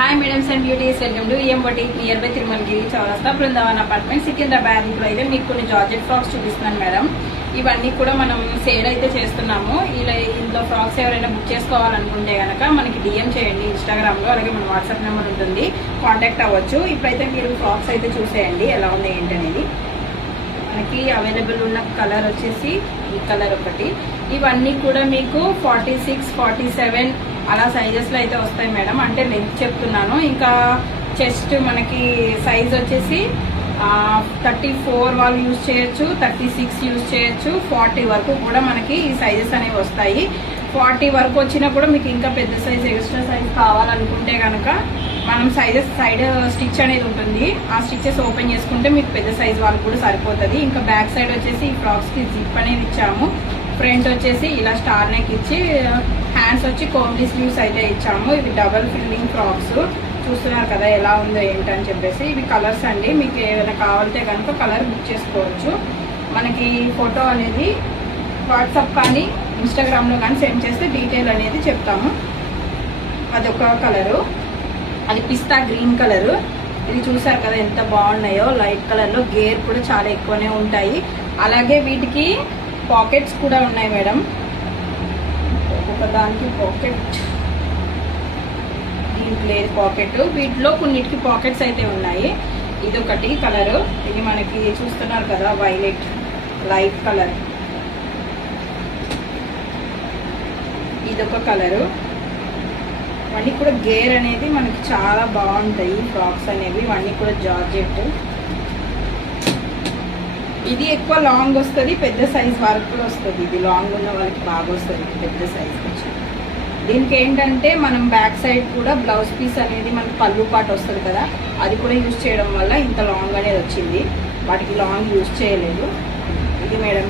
Hi madams and beauties, welcome to EM boutique nearby Tirumalagiri చౌరస్తా Brindavan apartment Secunderabad. ఇప్పుడు అయితే మీకు కొన్ని జార్జెట్ ఫ్రాక్స్ చూపిస్తున్నాను మేడం. ఇవన్నీ కూడా మనం సేల్ అయితే చేస్తున్నాము. ఇలా ఇందులో ఫ్రాక్స్ ఎవరైనా బుక్ చేసుకోవాలనుకుంటే కనుక మనకి డిఎం చేయండి ఇన్స్టాగ్రామ్లో, అలాగే మన వాట్సాప్ నెంబర్ ఉంటుంది, కాంటాక్ట్ అవ్వచ్చు. ఇప్పుడైతే మీరు ఫ్రాక్స్ అయితే చూసేయండి ఎలా ఉంది ఏంటనేది. మనకి అవైలబుల్ ఉన్న కలర్ వచ్చేసి ఈ కలర్ ఒకటి. ఇవన్నీ కూడా మీకు 46, 47 అలా సైజెస్లో అయితే వస్తాయి మేడం. అంటే లెంత్ చెప్తున్నాను. ఇంకా చెస్ట్ మనకి సైజ్ వచ్చేసి 34 వాళ్ళు యూజ్ చేయొచ్చు, 36 యూజ్ చేయొచ్చు, 40 వరకు కూడా మనకి ఈ సైజెస్ అనేవి వస్తాయి. 40 వరకు వచ్చినా కూడా మీకు ఇంకా పెద్ద సైజ్ ఎక్స్ట్రా సైజ్ కావాలనుకుంటే కనుక మనం సైజెస్ సైడ్ స్టిచ్ అనేది ఉంటుంది. ఆ స్టిచెస్ ఓపెన్ చేసుకుంటే మీకు పెద్ద సైజ్ వాళ్ళకి కూడా సరిపోతుంది. ఇంకా బ్యాక్ సైడ్ వచ్చేసి ఈ ఫ్రాక్స్కి జిప్ అనేది ఇచ్చాము. ఫ్రంట్ వచ్చేసి ఇలా స్టార్ నెక్ ఇచ్చి హ్యాండ్స్ వచ్చి కోమ్లీ స్లీవ్స్ అయితే ఇచ్చాము. ఇవి డబల్ ఫిల్లింగ్ ఫ్రాక్స్ చూస్తున్నారు కదా ఎలా ఉందో ఏంటని చెప్పేసి. ఇవి కలర్స్ అండి. మీకు ఏమైనా కావాలంటే కనుక కలర్ బుక్ చేసుకోవచ్చు. మనకి ఫోటో అనేది వాట్సాప్ కానీ ఇన్స్టాగ్రామ్లో కానీ సెండ్ చేస్తే డీటెయిల్ అనేది చెప్తాము. అదొక కలరు, అది పిస్తా గ్రీన్ కలరు. ఇది చూసారు కదా ఎంత బాగున్నాయో. లైట్ కలర్లో గేర్ కూడా చాలా ఎక్కువనే ఉంటాయి. అలాగే వీటికి పాకెట్స్ కూడా ఉన్నాయి మేడం. ఒక్కొక్క దానికి పాకెట్, దీనికి లేదు పాకెట్. వీటిలో కొన్నిటికి పాకెట్స్ అయితే ఉన్నాయి. ఇదొకటి కలరు. ఇది మనకి చూస్తున్నారు కదా వైలెట్ లైట్ కలర్. ఇదొక కలరు. ఇవన్నీ కూడా గేర్ అనేది మనకి చాలా బాగుంటాయి ఫ్రాక్స్ అనేవి. ఇవన్నీ కూడా జార్జెట్. ఇది ఎక్కువ లాంగ్ వస్తుంది, పెద్ద సైజ్ వరకు కూడా వస్తుంది. ఇది లాంగ్ ఉన్న వాళ్ళకి బాగా వస్తుంది పెద్ద సైజ్ వచ్చి. దీనికి ఏంటంటే మనం బ్యాక్ సైడ్ కూడా బ్లౌజ్ పీస్ అనేది మనకి పళ్ళు పాటు వస్తుంది కదా, అది కూడా యూజ్ చేయడం వల్ల ఇంత లాంగ్ అనేది వచ్చింది. వాటికి లాంగ్ యూజ్ చేయలేదు. ఇది మేడం